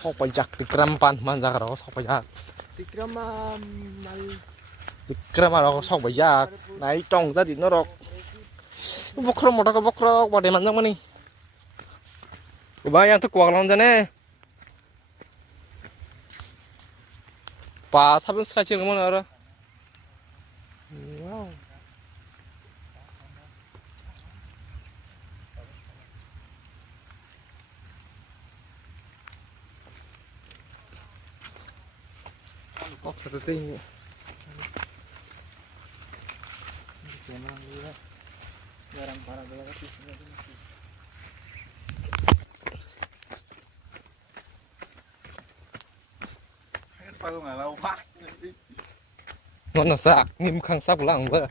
sok pajak dikram pan manjak ro sok pajak Tikram mal dikram ro sok pajak nai tong jadi norok bokrok motor ke bokrok pada manjang mani kebayang tuh kuak lonjane pa sabun sekacil mana ora wow kok seperti ini memang dia jarang para bela tapi Sao ngalau pak. ngon sa ngim khang sa pulang ba